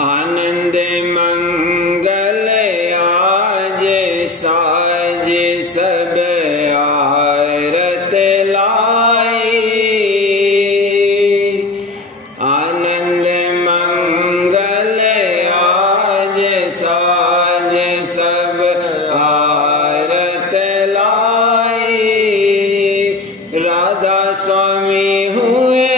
आनंद मंगल आज साज सब आरत लाई। आनंद मंगल आज साज सब आरत लाई। राधा स्वामी हुए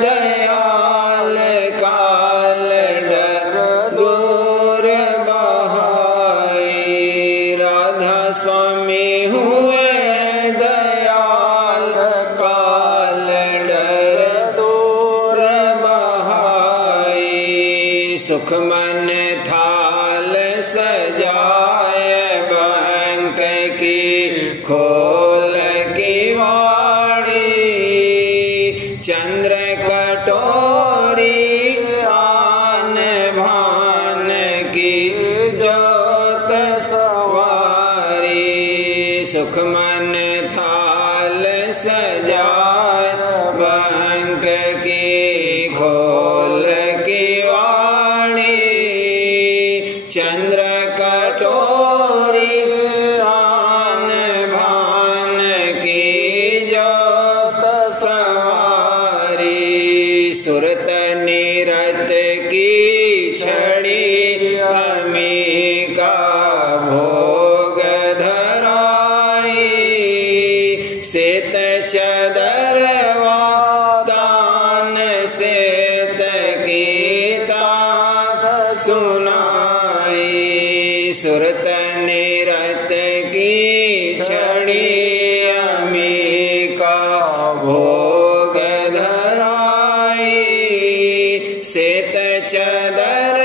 दयाल काल डर दूर बहाई। राधा स्वामी हुए दयाल काल डर दूर बहाई। सुख मन थाल सजाए बंक की खोल की वाड़ी। चंद्र कटोरी आन भान की जोत सवारी। सुख मन थाल सजाए बंक की खोल की वाणी। चंद्र कटोरी आन भान की जोत सवारी। सुरत निरत की छड़ी अम्बिका भोग धराई। सेत चदर तान सेत की तान सुनाई। सुरत निरत की छड़ी अम्बिका भोग धराई। सेत चदर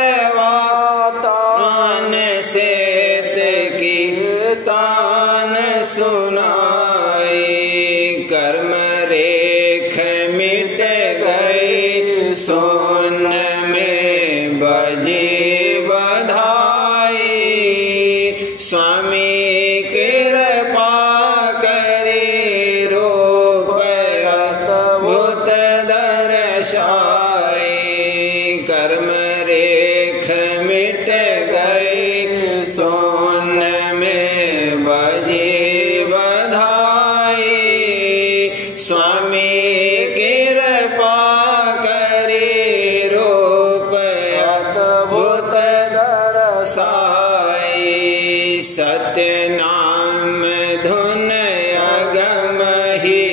तान सेत की तान सुनाई। कर्म रेख मिट गई सोन में बजी बधाई। स्वामी कृपा करी रूप अद्भुत दर्शाई। कर्म रेख मिट गई सोन में बजी बधाई। स्वामी कृपा करी रूप अद्भुत दर्शाई। सत्य नाम धुन अगम ही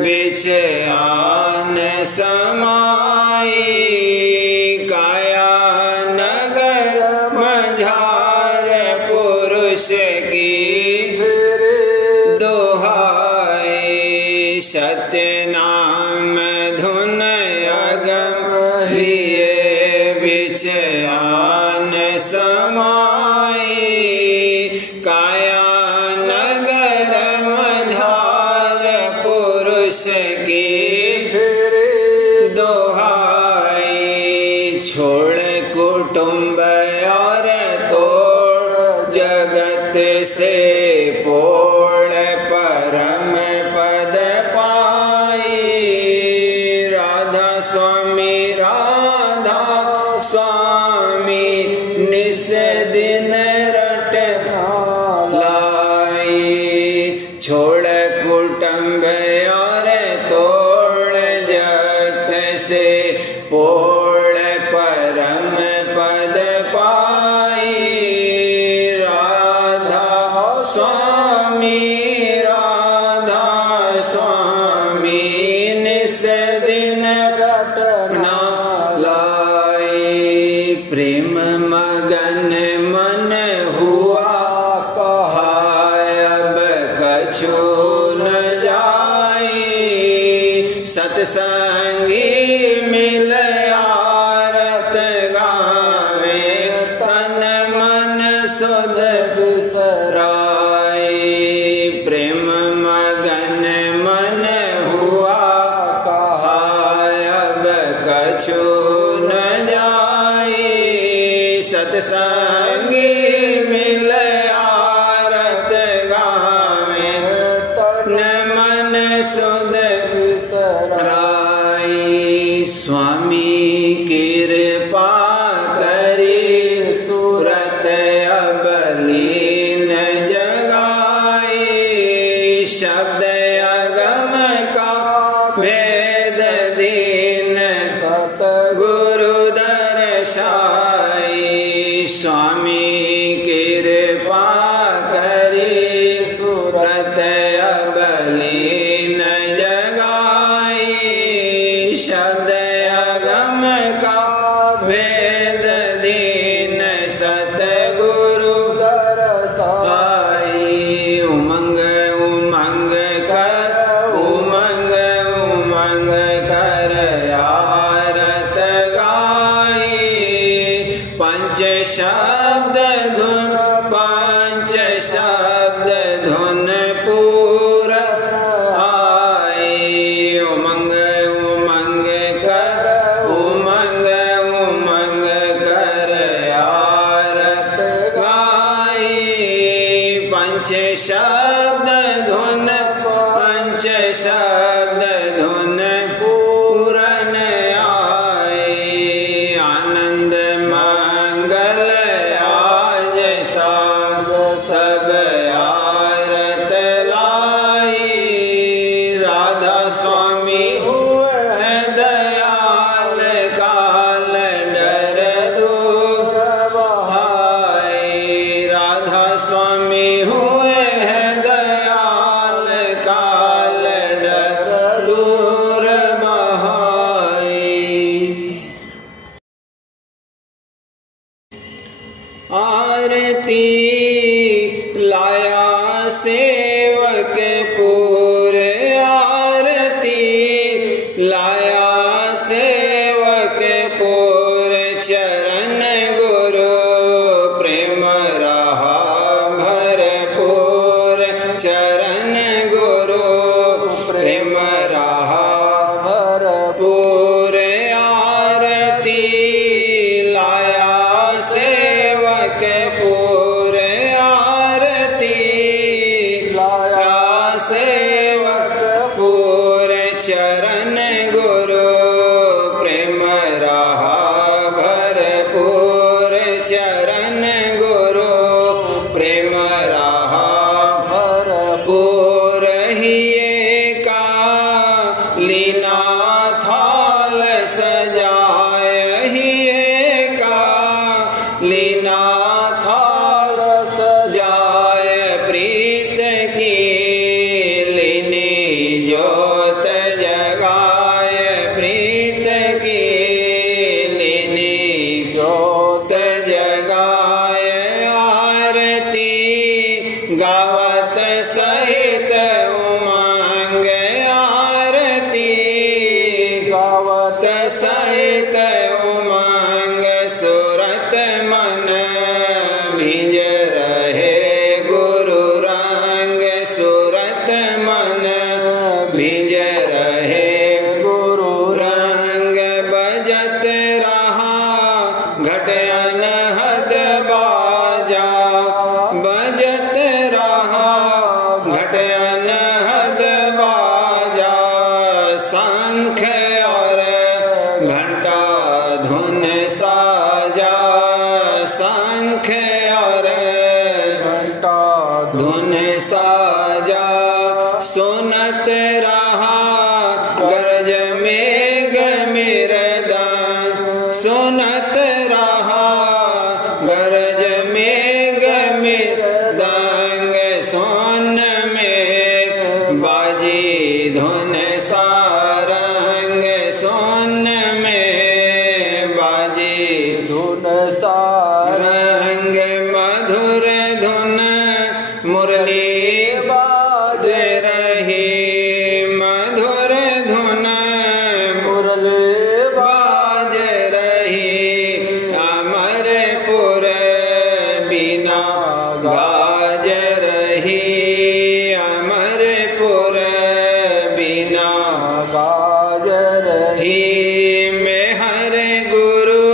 बिच आन समाई। काया नगर मझार पुरुष की दोहाई। सत्य नाम धुन अगम ही बिच आन समाई। काया नगर मझार पुरुष की दोहाई। छोड़ कुटुंब और तोड़ जगत से पोड़ परम पद पाई। राधा स्वामी निस दिन रट लाई। छोड़ कुटुंब और तोड़ जगत से पोड़ परम पद पाई। राधा स्वामी निस दिन रटना लाई। प्रेम मगन मन हुआ कहा अब कछु न जाई। सत्संगी मिल आरत गावे तन मन सुध बिसराई। प्रेम मगन मन हुआ कहा अब कछु न जाई। सत्संगी मिल आरत गावे तन मन सुध बिसराई। स्वामी कृपा शब्द अगम का भेद दीन सतगुरु दर्शाई। स्वामी कृपा करी सुरत अबलीन जगाई। शब्द अगम का भेद दीन सतगुरु दर्शाई। उमंग उमंग कर उमंग उमंग कर आरत गाई। पंच शब्द धुन पंच शब्द धुन पूर आई। उमंग उमंग कर उमंग उमंग कर आरत गाई। पंच शब्द धुन पंच शब्द धुन पूरन आए। आनंद मंगल आज साध सब आरत लाई। राधा स्वामी हुए दयाल काल डर दूर बहाए। राधा स्वामी हुए दयाल काल डर दूर बहाए। आरती लाया सेवक पूर आरती लाया सेवक पूर। चरण गुरु प्रेम रहा भरपूर। चरण गुरु प्रेम रहा भरपूर। आरती लाया सेवक पूर आरती लाया सेवक पूर। चरण गुरु प्रेम रहा भरपूर। चरण गुरु प्रेम रहा भरपूर। हिये का लीना थाल सजाय। हिये का लीना थाल सजाय। प्रीत की लीनी ज्योत जगाय। प्रीत की लीनी ज्योत जगाय। आरती गावत सहित उमंग आरती गावत सहित उमंग। सुरत मन भिज रहे गुरु रंग। सुरत मन भिज रहे गुरु रंग। बजत रहा घट अनहद बाजा। बजत रहा घट अनहद बाजा। शंख और घंटा धुन साजा। शंख और घंटा धुन साजा। सुनत रहा गरज मेघ मृदंग। सुनत रहा गरज मेघ मृदंग। सोन में बाजी धुन सारंग। सोन में बाजी धुन सारंग। मधुर धुन मुरली बाज रही। मधुर धुन मुरली बाज रही। अमरपुर बिना गाज रही। अमरपुर बिना गाज रही। मेहर गुरु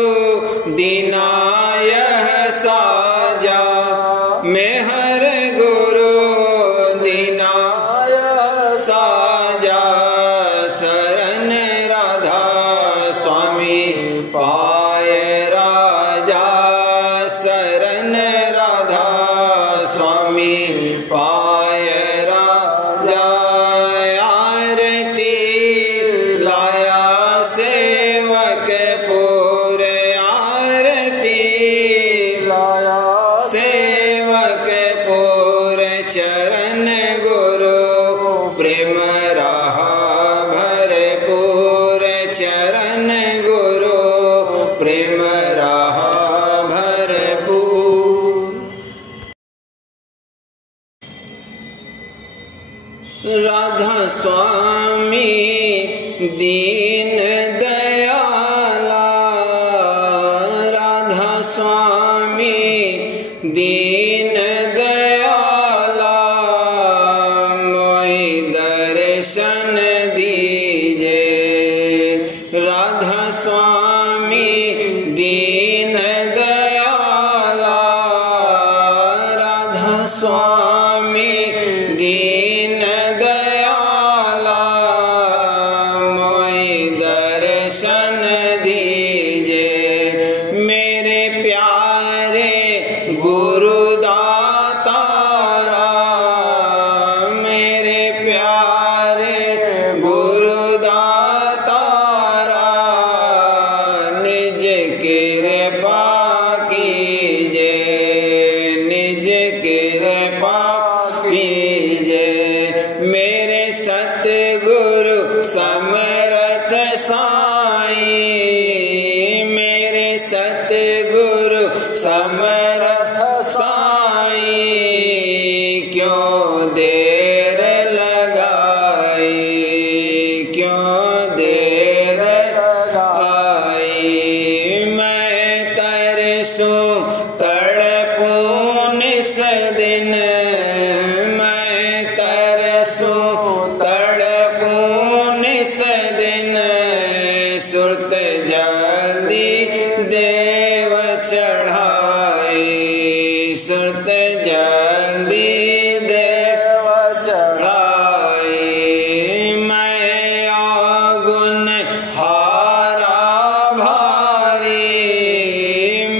दीना यह साजा। मेहर गुरु दीना यह साजा। शरण राधा स्वामी पाय राजा। शरण राधा स्वामी पाय राजा। प्रेम रहा भरपूर चरण गुरु प्रेम रहा भरपूर। राधा स्वामी दीन दयाला, राधा स्वामी दीन दयाला, मोहि दर्शन दीजे। राधा स्वामी दीन दयाला, राधा स्वामी दीन दयाला, मोहि दर्शन दीजे। मेरे प्यारे गुरुदातारा, मेरे प्यारे गुरुदातारा, निज कृपा कीजे, निज कृपा कीजे। मेरे सतगुरु समर्थ साई, मेरे सतगुरु समर्थ साई, क्यों देर लगाई, क्यों देर लगाई। मैं तरसूं तड़पूं निस दिन, मैं तरसूं तड़पूं निस दिन, सुरत जल्दी देव चढ़ाई, सुरत जल्दी देव चढ़ाई। मैं आगुन हारा भारी,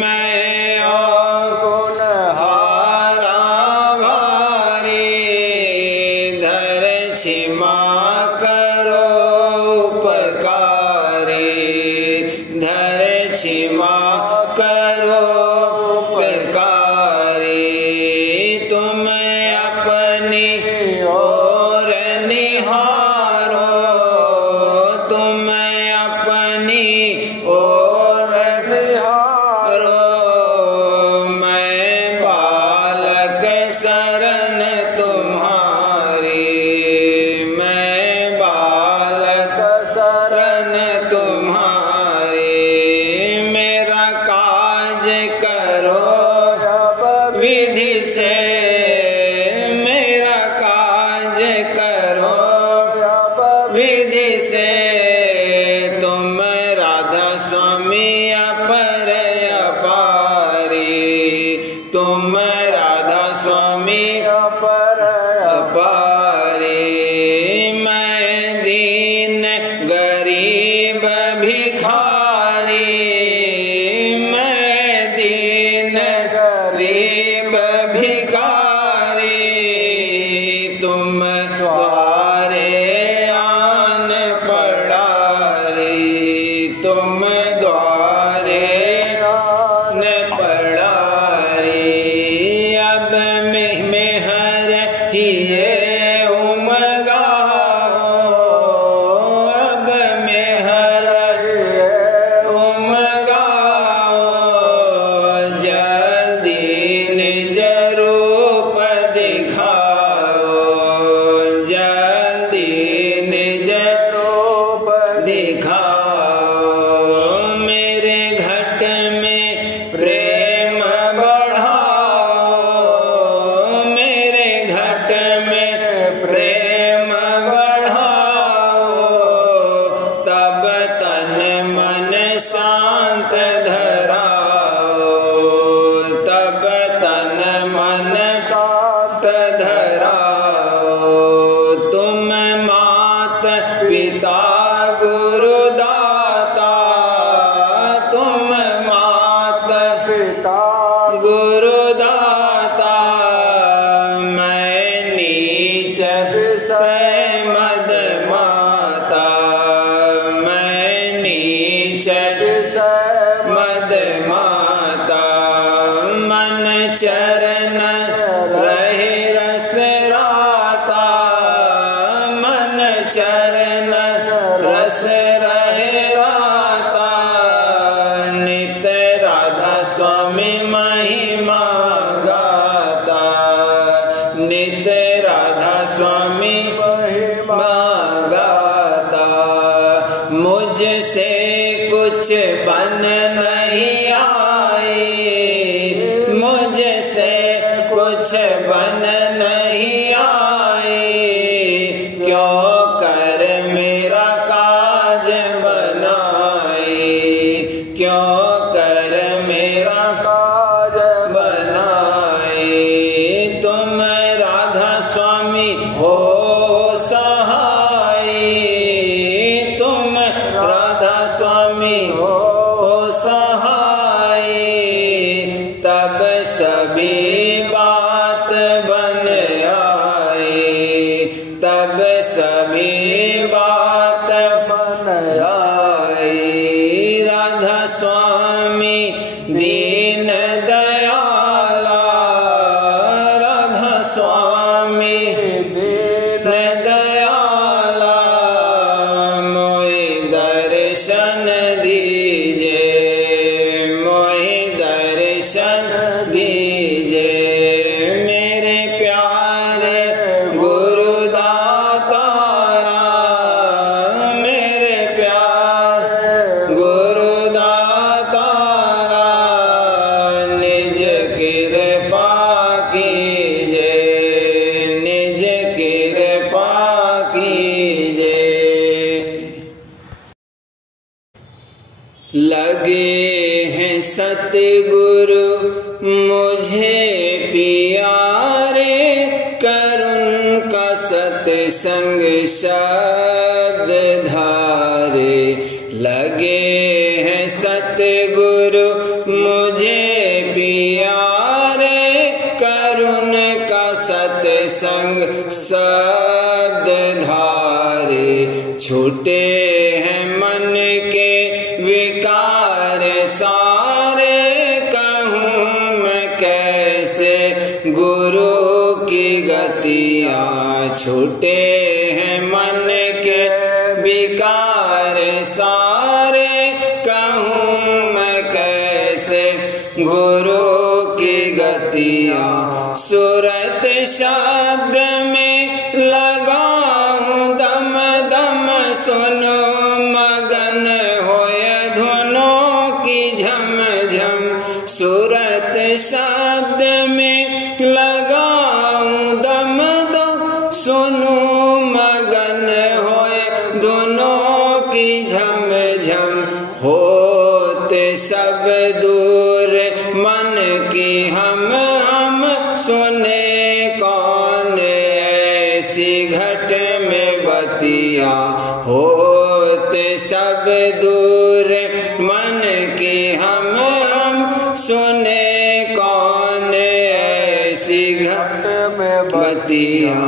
मैं आगुन हारा भारी, धर क्षमा करो उपकारी, धर क्षमा करो उपकारी। तुम अपनी ओर निहारो, तुम अपनी ओर निहारो। मैं बालक शरण तुम्हारी, मैं चरण रस रहे राता, नित्य राधा स्वामी महिमा गाता, नित्य राधा स्वामी महिमा गाता। मुझसे कुछ बन नहीं आई, मुझसे कुछ बन नहीं आई, क्यों कर मेरा काज बनाए, क्यों कर मेरा काज बनाए। तुम राधा स्वामी हो सहाय, तुम राधा स्वामी हो सहाय, तब सभी बात बन आए, तब सभी बात बन आए। राधा स्वामी दीन दयाला, राधा स्वामी दीन दयाला, मोहि दर्शन दीजे, मोहि दर्शन दीजे। मेरे प्यारे गुरुदातारा, मेरे प्यारे गुरुदातारा, निज कृपा कीजे, निज कृपा कीजे। लगे हैं सतगुरु मुझे प्यारे, करुण का सत्संग शब्द धारे। लगे हैं सतगुरु मुझे प्यारे, करुण का सत्संग शब्द धारे। छूटे हैं मन के विकार सारे, कहूँ मैं कैसे गुरु की गतियाँ। छूटे हैं मन के विकार सारे, कहूँ मैं कैसे गुरु की गतियाँ। सूरत शब्द में लगाऊं दम दम, सुनो मगन होए धुनों की झम झम। सूरत शब्द में लगाऊं दम दम, सुनो मगन होए धुनों की झम झम। होते सब दूर मन की हम सुने कौन ऐसी घट में बतिया। होते सब दूर मन की हम सुने कौन ऐसी घट में बतिया।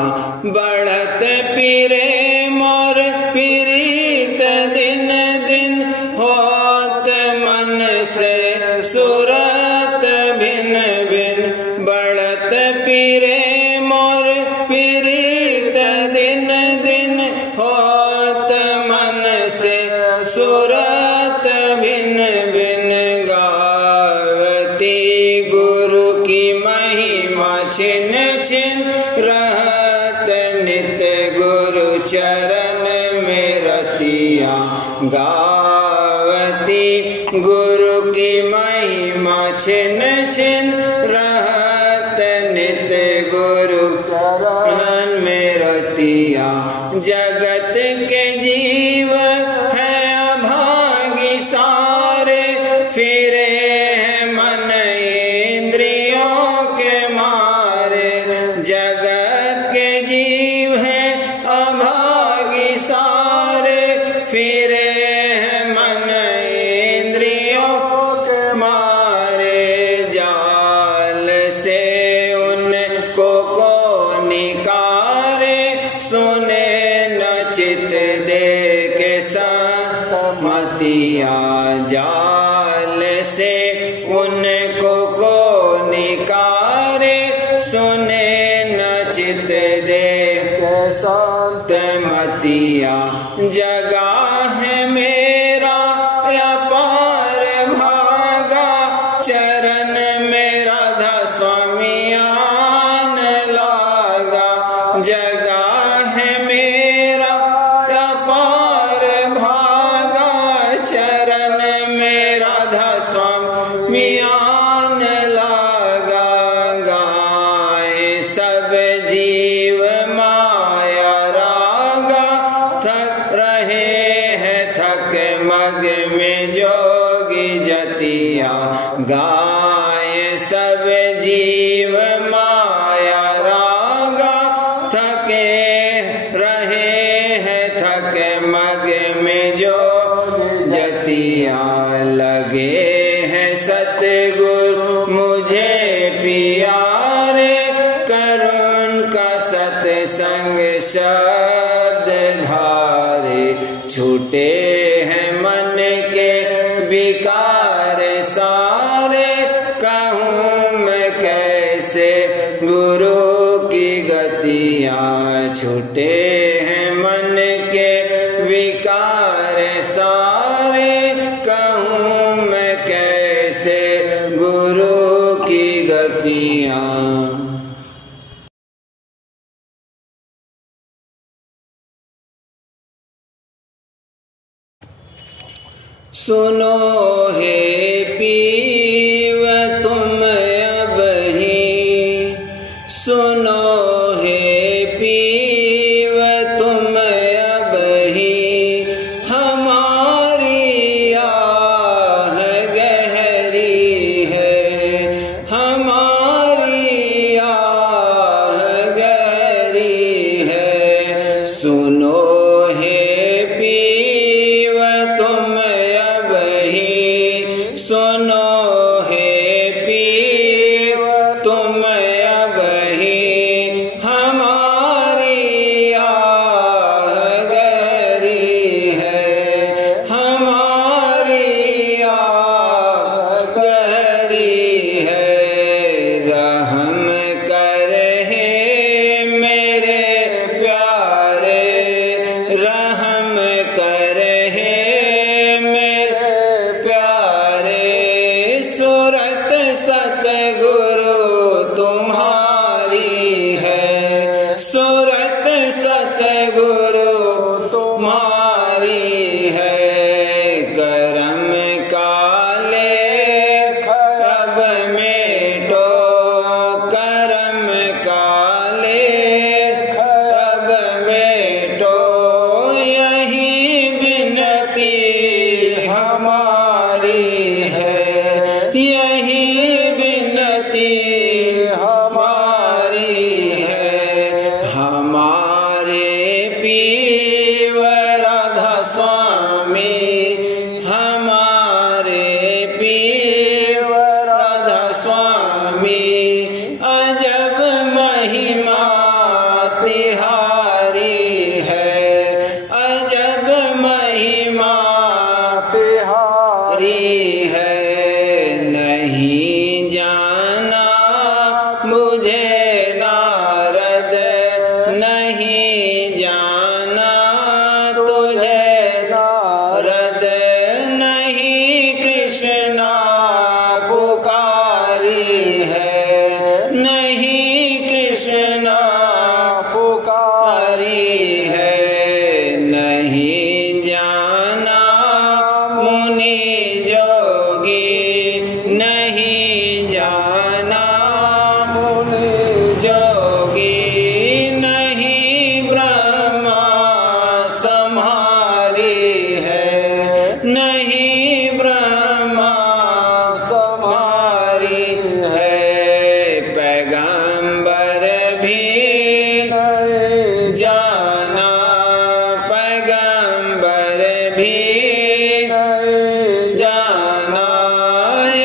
बढ़त पीरे मोर पीरीत दिन दिन, होत मन से सूरत भिन भिन। बढ़त पीरे मोर पीरीत दिन दिन, होत मन से सूरत भिन भिन। गावती गुरु की महिमा छिन छिन, रहत नित्य गुरु चरण में रतिया। गावती गुरु की महिमा छिन छिन, रहत नित्य गुरु चरण में रतिया। जगत के जीव है अभागी सारे, फिरे हैं मन इंद्रियों के मारे। जगत के जीव है अभागी सारे, फिरे हैं मन इंद्रियों के मारे। जाल से उनको को निकारे, सुने न चित देखे संतमतिया। जाल से उनको को सुने न चित देख संतमतिया। मतिया जगा है मेरा अपार भागा, चरण में राधा स्वामी आन लागा। जगा है मेरा अपार भागा, चरण में राधा स्वामी आन लागा। गाए सब जीव माया रागा, थक रहे हैं थक मग में जोगी जतिया। गाए सब जीव माया रागा, थके रहे हैं थक मग में जो जतिया। लगे हैं सतगुरु मुझे प्यारे, करुण का सत्संग शब्द धारे। छूटे हैं मन के विकार सारे, कहूँ मैं कैसे गुरु की गतियाँ। छूटे हैं मन के विकार सारे, कहूँ मैं कैसे गुरु की गतियाँ। सुनो हे पीव तुम अब ही, सुनो हे पीव तुम अब ही। हमारी आह गहरी है, हमारी आह गहरी है। सुनो हे पीव तुम अब ही, सुनो हे पीव तुम अब ही। हमारी आह गहरी है, हमारी आह गहरी है। रहम कर हे मेरे प्यारे, रहम कर हे मेरे प्यारे। सूरत सतगुरु तुम्हारी है, सूरत सतगुरु तुम्हारी है। करम काले अब मेटो, करम काले अब मेटो। यही बिनती हमारी है, यही बिनती हमारी है। हमारे पीव राधा स्वामी, हमारे पीव राधा स्वामी। अजब महिमा तिहारी है, अजब महिमा तिहारी है। नहीं जाना मुझे नारद, नहीं जाना तुझे नारद। नहीं कृष्णा पुकारी है, नहीं कृष्णा पुकारी है। नहीं जाना मुनि जोगी, नहीं जाना मुनि जोगी। नहीं ब्रह्मा सम्हारी है, नहीं ब्रह्मा सम्हारी है। पैगंबर भी नहीं जाना, पैगंबर भी नहीं जाना।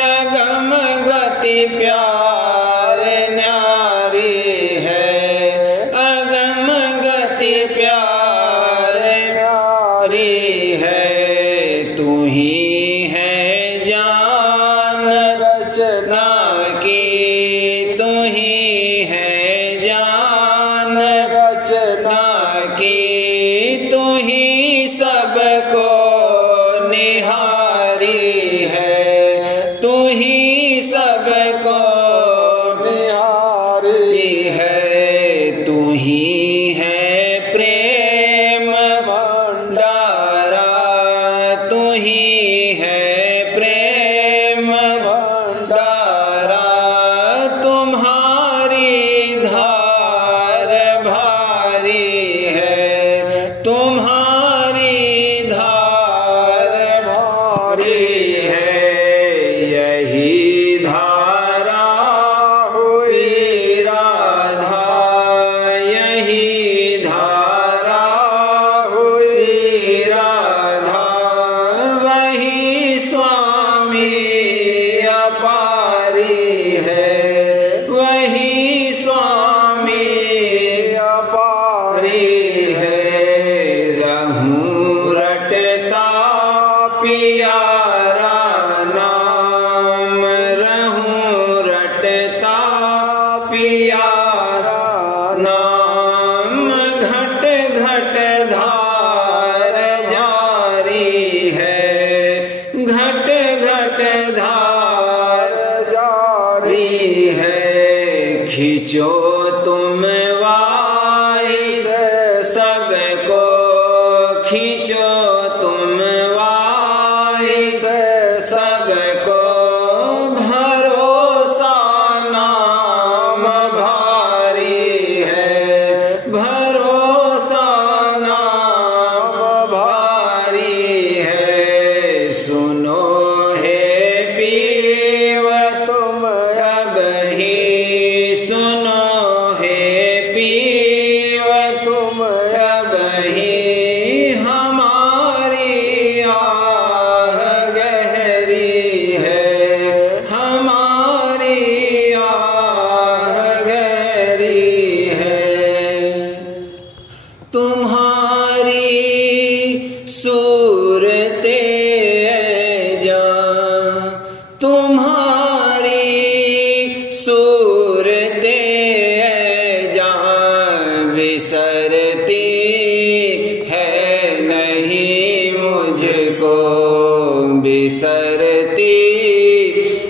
अगम गति प्यारे न्यारी है, अगम गति प्यारे न्यारी है। तू ही है जान रचना की, तू ही है जान रचना की। सबको निहारी है, तू ही सबको निहारी है, तू ही है प्रेम भंडारा, तू ही है प्रेम भंडारा, तुम्हारी धार भारी है, तुम्हारी धार भारी है, यही धारा हुई राधा, यही धारा हुई राधा, वही स्वामी अपारी है, वही स्वामी अपारी है, रहूं रटता पियारा नाम, रहूं रटता पियारा नाम, घट घट धार जारी है, घट घट धार जारी है, खींचो तुम वाई सबको, खींचो तुम वाई सबको, भरोसा नाम भारी है, भरोसा नाम भारी है, सुनो हे पीव तुम अब ही, सुनो हे पीव तुम अब ही, हमारी आह गहरी है, हमारी आह गहरी है, तुम्हारी सूरते जान, तुम्हारी सूरते जान, बिसरती है नहीं मुझको, बिसरती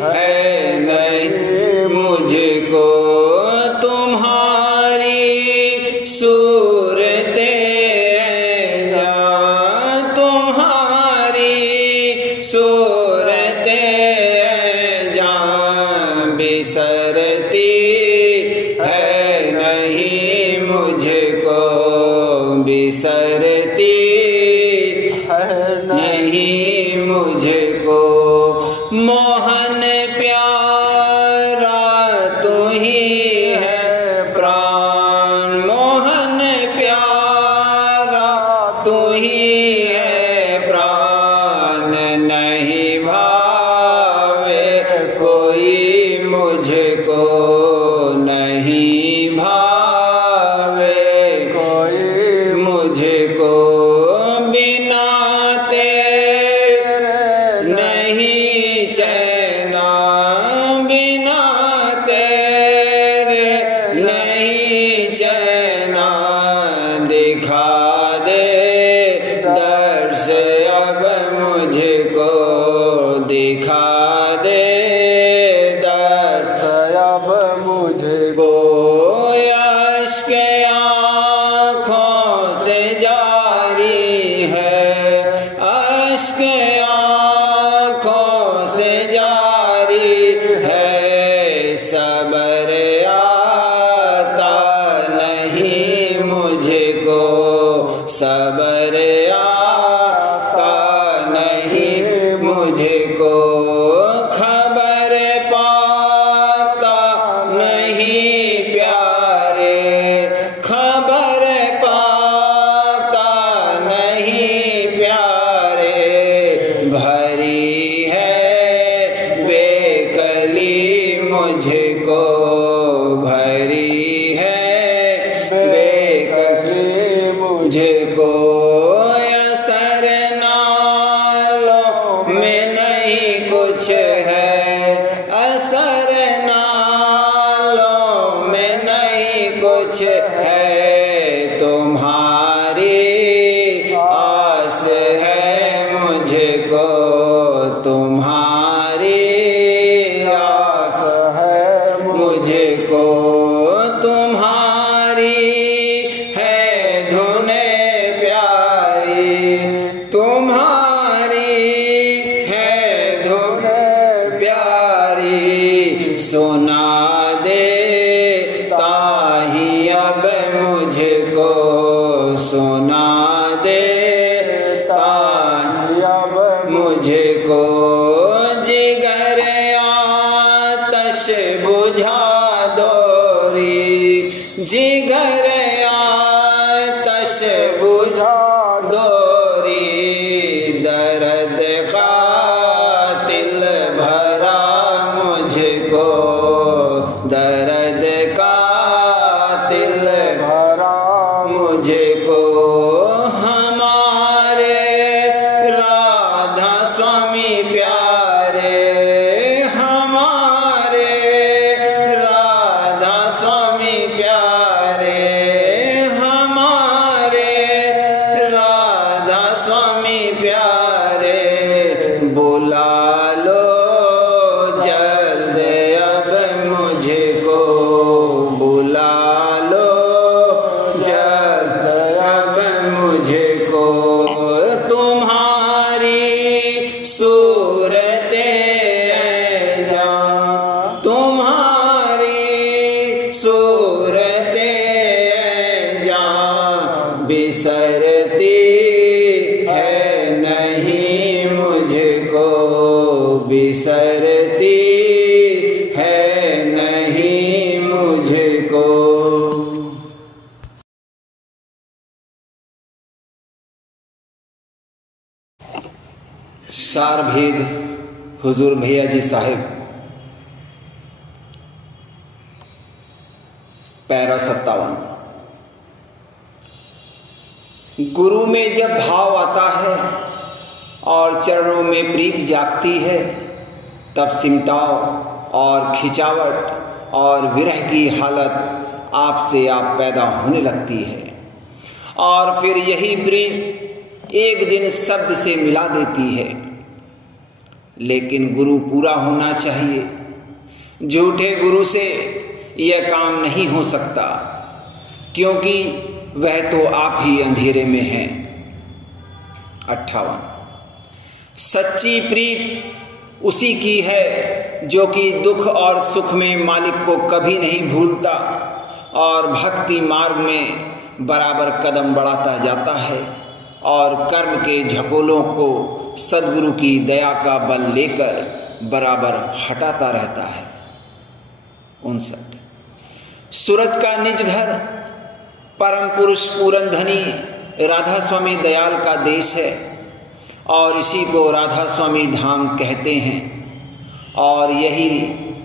है नहीं मुझको, तुम्हारी सूरते जान, तुम्हारी सूरते जान, बिसरती है नहीं मुझको, बिसरती है नहीं मुझको, मोहन प्यारा तू ही है प्राण, मोहन प्यारा तू ही है प्राण, नहीं भावे कोई मुझको, नहीं भावे कोई मुझको, बिना तेरे नहीं चैना, बिना तेरे नहीं चैना, दिखा दे दर्श अब मुझको, दिखा दे दर्श अब मुझको, अश्क आँखों से जारी है, अश्क आँखों से जारी है, सबर आता नहीं मुझको, सबर आता नहीं मुझको, खबर पाता नहीं प्यारे, खबर पाता नहीं प्यारे, भरी है बेकली मुझको, भरी है बेकली मुझको, असर तुम्हारी है धुन प्यारी, सुना दे ताही अब मुझको, सुना दे ताही अब मुझको। जिगर आतश बुझा दोरी, जिगर आतश बुझा दोरी, दर्द कातिल भरा मुझको, दर्द कातिल भरा मुझको। हमारे राधा स्वामी प्यारे, हमारे राधा स्वामी प्यारे, हमारे राधा स्वामी प्यारे। बुला लो जल्द अब मुझको, बुला लो जल्द अब मुझको। तुम्हारी सूरते जान, तुम्हारी सूरते जान, बिसरती है नहीं मुझको, बिसरती है नहीं मुझको। सार भेद हुजूर भैया जी साहिब, पैरा 57। गुरु में जब भाव आता है और चरणों में प्रीत जागती है, तब सिमटाव और खिंचावट और विरह की हालत आपसे आप पैदा होने लगती है, और फिर यही प्रीत एक दिन शब्द से मिला देती है। लेकिन गुरु पूरा होना चाहिए, झूठे गुरु से यह काम नहीं हो सकता, क्योंकि वह तो आप ही अंधेरे में हैं। 58। सच्ची प्रीत उसी की है जो कि दुख और सुख में मालिक को कभी नहीं भूलता और भक्ति मार्ग में बराबर कदम बढ़ाता जाता है और कर्म के झकोलों को सद्गुरु की दया का बल लेकर बराबर हटाता रहता है। 59। सूरत का निज घर परम पुरुष पूरन धनी राधा स्वामी दयाल का देश है और इसी को राधा स्वामी धाम कहते हैं, और यही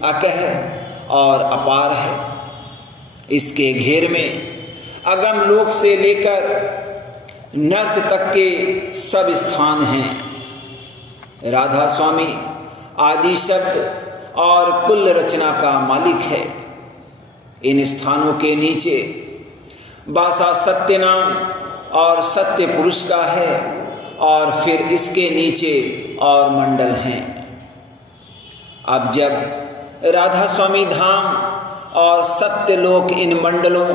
अकह और अपार है। इसके घेर में अगम लोक से लेकर नर्क तक के सब स्थान हैं। राधा स्वामी आदि शब्द और कुल रचना का मालिक है। इन स्थानों के नीचे बासा सत्य नाम और सत्य पुरुष का है, और फिर इसके नीचे और मंडल हैं। अब जब राधा स्वामी धाम और सत्य लोक इन मंडलों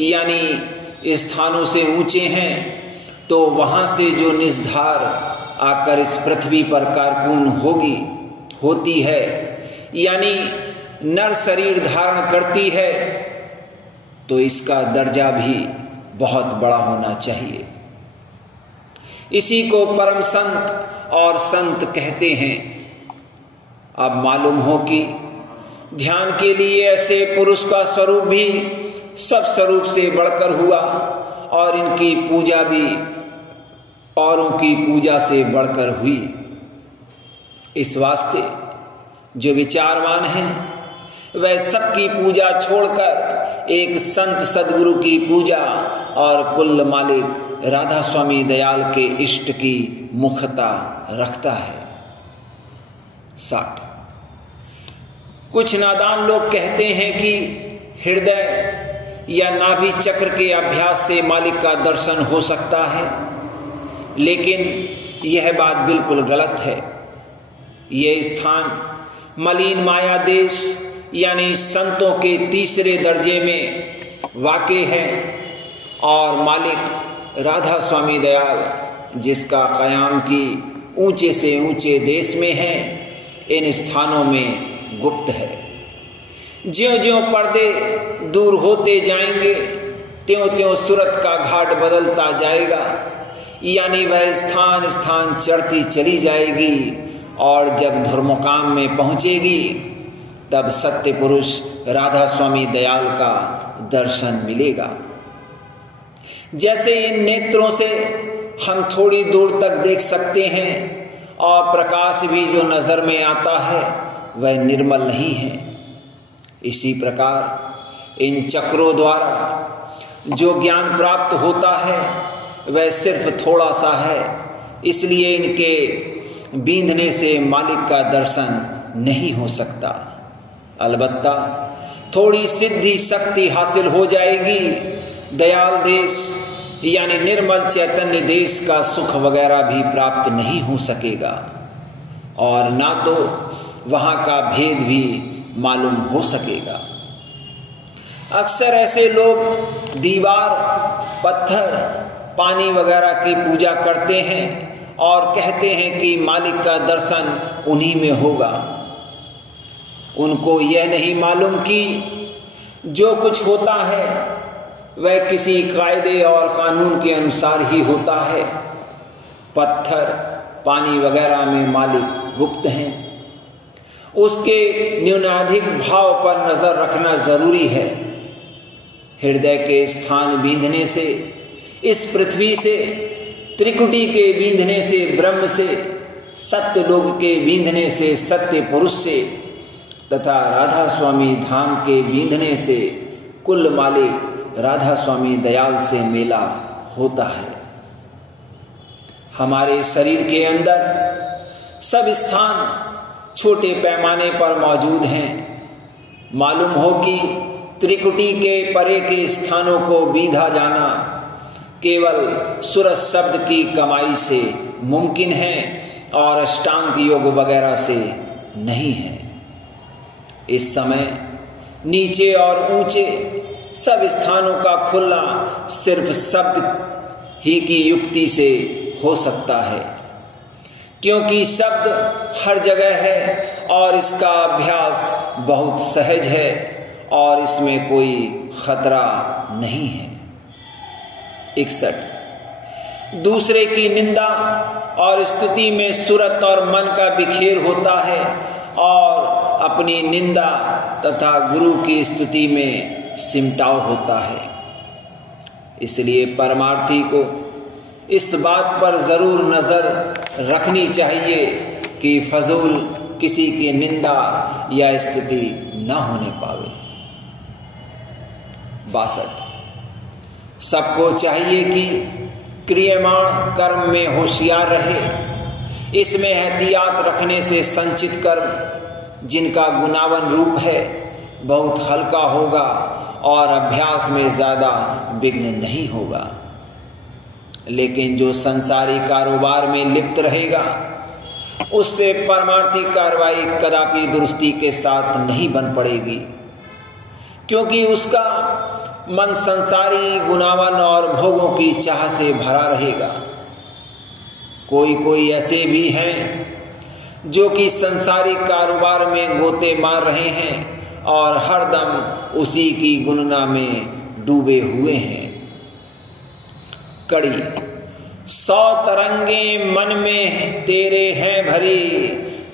यानी स्थानों से ऊंचे हैं, तो वहां से जो निजधार आकर इस पृथ्वी पर कारकून होती है, यानी नर शरीर धारण करती है, तो इसका दर्जा भी बहुत बड़ा होना चाहिए। इसी को परम संत और संत कहते हैं। अब मालूम हो कि ध्यान के लिए ऐसे पुरुष का स्वरूप भी सब स्वरूप से बढ़कर हुआ और इनकी पूजा भी औरों की पूजा से बढ़कर हुई। इस वास्ते जो विचारवान हैं वह सबकी पूजा छोड़कर एक संत सदगुरु की पूजा और कुल मालिक राधा स्वामी दयाल के इष्ट की मुखता रखता है। 60। कुछ नादान लोग कहते हैं कि हृदय या नाभि चक्र के अभ्यास से मालिक का दर्शन हो सकता है, लेकिन यह बात बिल्कुल गलत है। यह स्थान मलिन माया देश यानी संतों के तीसरे दर्जे में वाक़े है और मालिक राधा स्वामी दयाल जिसका क़याम की ऊंचे से ऊंचे देश में है, इन स्थानों में गुप्त है। ज्यों-ज्यों पर्दे दूर होते जाएंगे त्यों-त्यों सूरत का घाट बदलता जाएगा, यानी वह स्थान स्थान चढ़ती चली जाएगी और जब धर्मकाम में पहुंचेगी तब सत्य पुरुष राधा स्वामी दयाल का दर्शन मिलेगा। जैसे इन नेत्रों से हम थोड़ी दूर तक देख सकते हैं और प्रकाश भी जो नजर में आता है वह निर्मल नहीं है, इसी प्रकार इन चक्रों द्वारा जो ज्ञान प्राप्त होता है वह सिर्फ थोड़ा सा है, इसलिए इनके बींधने से मालिक का दर्शन नहीं हो सकता। अलबत्ता थोड़ी सिद्धि शक्ति हासिल हो जाएगी, दयाल देश यानी निर्मल चैतन्य देश का सुख वगैरह भी प्राप्त नहीं हो सकेगा और ना तो वहाँ का भेद भी मालूम हो सकेगा। अक्सर ऐसे लोग दीवार, पत्थर, पानी वगैरह की पूजा करते हैं और कहते हैं कि मालिक का दर्शन उन्हीं में होगा। उनको यह नहीं मालूम कि जो कुछ होता है वह किसी कायदे और कानून के अनुसार ही होता है। पत्थर, पानी वगैरह में मालिक गुप्त हैं, उसके न्यूनाधिक भाव पर नजर रखना जरूरी है। हृदय के स्थान बींधने से, इस पृथ्वी से, त्रिकुटी के बींधने से ब्रह्म से, सत्य लोक के बींधने से सत्य पुरुष से तथा राधा स्वामी धाम के बींधने से कुल मालिक राधा स्वामी दयाल से मेला होता है। हमारे शरीर के अंदर सब स्थान छोटे पैमाने पर मौजूद हैं। मालूम हो कि त्रिकुटी के परे के स्थानों को बीधा जाना केवल सुरस शब्द की कमाई से मुमकिन है और अष्टांग योग वगैरह से नहीं है। इस समय नीचे और ऊंचे सब स्थानों का खुलना सिर्फ शब्द ही की युक्ति से हो सकता है, क्योंकि शब्द हर जगह है और इसका अभ्यास बहुत सहज है और इसमें कोई खतरा नहीं है। 61 दूसरे की निंदा और स्तुति में सूरत और मन का बिखेर होता है और अपनी निंदा तथा गुरु की स्तुति में सिमटाव होता है। इसलिए परमार्थी को इस बात पर जरूर नजर रखनी चाहिए कि फजूल किसी की निंदा या स्तुति न होने पावे। 62 सबको चाहिए कि क्रियमाण कर्म में होशियार रहे। इसमें एहतियात रखने से संचित कर्म जिनका गुनावन रूप है बहुत हल्का होगा और अभ्यास में ज्यादा विघ्न नहीं होगा। लेकिन जो संसारी कारोबार में लिप्त रहेगा उससे परमार्थी कार्रवाई कदापि दुरुस्ती के साथ नहीं बन पड़ेगी, क्योंकि उसका मन संसारी गुनावन और भोगों की चाह से भरा रहेगा। कोई ऐसे भी हैं जो कि संसारी कारोबार में गोते मार रहे हैं और हरदम उसी की गुणना में डूबे हुए हैं। कड़ी 100 तरंगे मन में तेरे हैं भरी,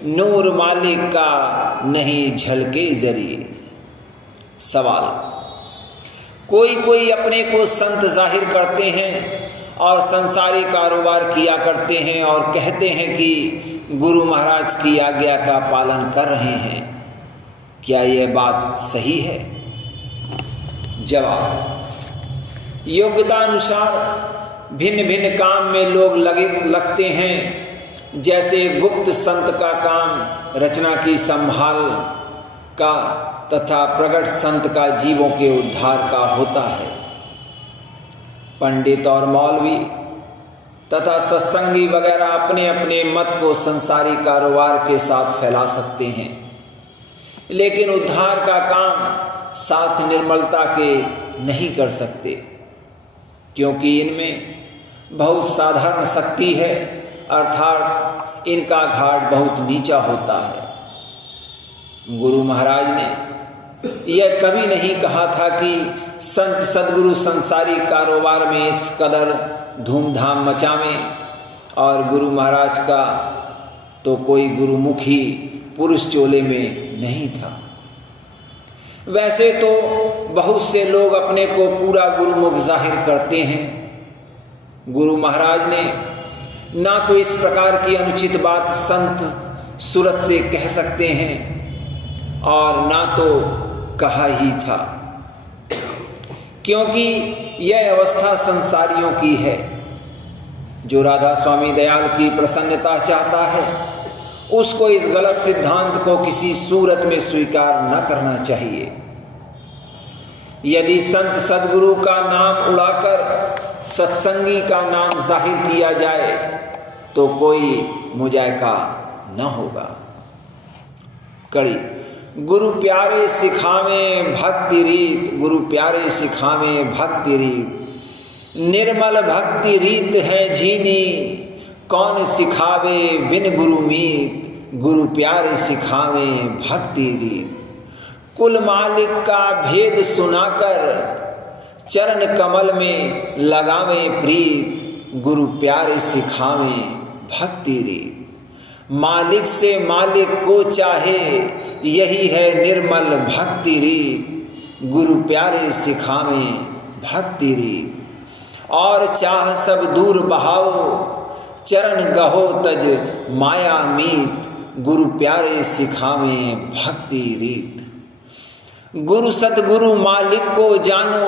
नूर मालिक का नहीं झलके जरिए। सवाल, कोई अपने को संत जाहिर करते हैं और संसारी कारोबार किया करते हैं और कहते हैं कि गुरु महाराज की आज्ञा का पालन कर रहे हैं। क्या यह बात सही है? जवाब, योग्यता अनुसार भिन्न भिन्न काम में लोग लगते हैं। जैसे गुप्त संत का काम रचना की संभाल का तथा प्रगट संत का जीवों के उद्धार का होता है। पंडित और मौलवी तथा सत्संगी वगैरह अपने अपने मत को संसारी कारोबार के साथ फैला सकते हैं, लेकिन उद्धार का काम साथ निर्मलता के नहीं कर सकते, क्योंकि इनमें बहुत साधारण शक्ति है, अर्थात इनका घाट बहुत नीचा होता है। गुरु महाराज ने यह कभी नहीं कहा था कि संत सद्गुरु संसारी कारोबार में इस कदर धूमधाम मचावें, और गुरु महाराज का तो कोई गुरुमुखी पुरुष चोले में नहीं था। वैसे तो बहुत से लोग अपने को पूरा गुरुमुख जाहिर करते हैं। गुरु महाराज ने ना तो इस प्रकार की अनुचित बात संत सूरत से कह सकते हैं और ना तो कहा ही था, क्योंकि यह अवस्था संसारियों की है। जो राधा स्वामी दयाल की प्रसन्नता चाहता है उसको इस गलत सिद्धांत को किसी सूरत में स्वीकार न करना चाहिए। यदि संत सद्गुरु का नाम उड़ाकर सत्संगी का नाम जाहिर किया जाए तो कोई मुजायका न होगा। कड़ी गुरु प्यारे सिखावे भक्ति रीत, गुरु प्यारे सिखावे भक्ति रीत, निर्मल भक्ति रीत है जीनी, कौन सिखावे बिन गुरु मीत, गुरु प्यारे सिखावे भक्ति रीत। कुल मालिक का भेद सुनाकर चरण कमल में लगावे प्रीत, गुरु प्यारे सिखावे भक्ति रीत। मालिक से मालिक को चाहे यही है निर्मल भक्ति रीत, गुरु प्यारे सिखावे भक्ति रीत। और चाह सब दूर बहाओ चरण गहो तज माया मीत, गुरु प्यारे सिखावे भक्ति रीत। गुरु सतगुरु मालिक को जानो,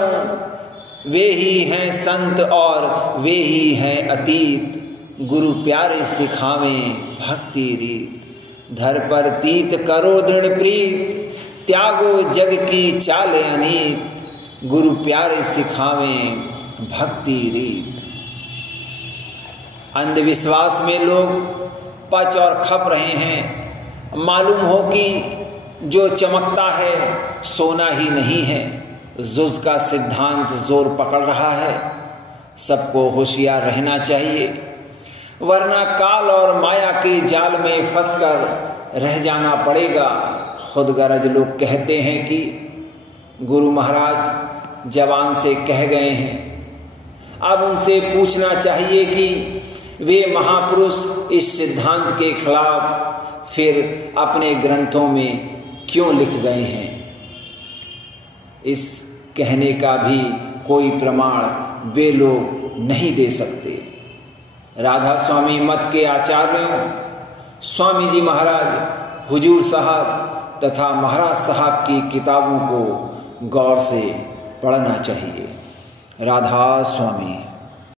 वे ही हैं संत और वे ही हैं अतीत, गुरु प्यारे सिखावे भक्ति रीत। धर पर तीत करो दृढ़ प्रीत, त्यागो जग की चाल अनीत, गुरु प्यारे सिखावे भक्ति रीत। अंधविश्वास में लोग पच और खप रहे हैं। मालूम हो कि जो चमकता है सोना ही नहीं है। जुज का सिद्धांत जोर पकड़ रहा है। सबको होशियार रहना चाहिए, वरना काल और माया के जाल में फंसकर रह जाना पड़ेगा। खुद गरज लोग कहते हैं कि गुरु महाराज जवान से कह गए हैं। अब उनसे पूछना चाहिए कि वे महापुरुष इस सिद्धांत के खिलाफ फिर अपने ग्रंथों में क्यों लिख गए हैं। इस कहने का भी कोई प्रमाण वे लोग नहीं दे सकते। राधा स्वामी मत के आचार्यों स्वामी जी महाराज, हुजूर साहब तथा महाराज साहब की किताबों को गौर से पढ़ना चाहिए। राधा स्वामी।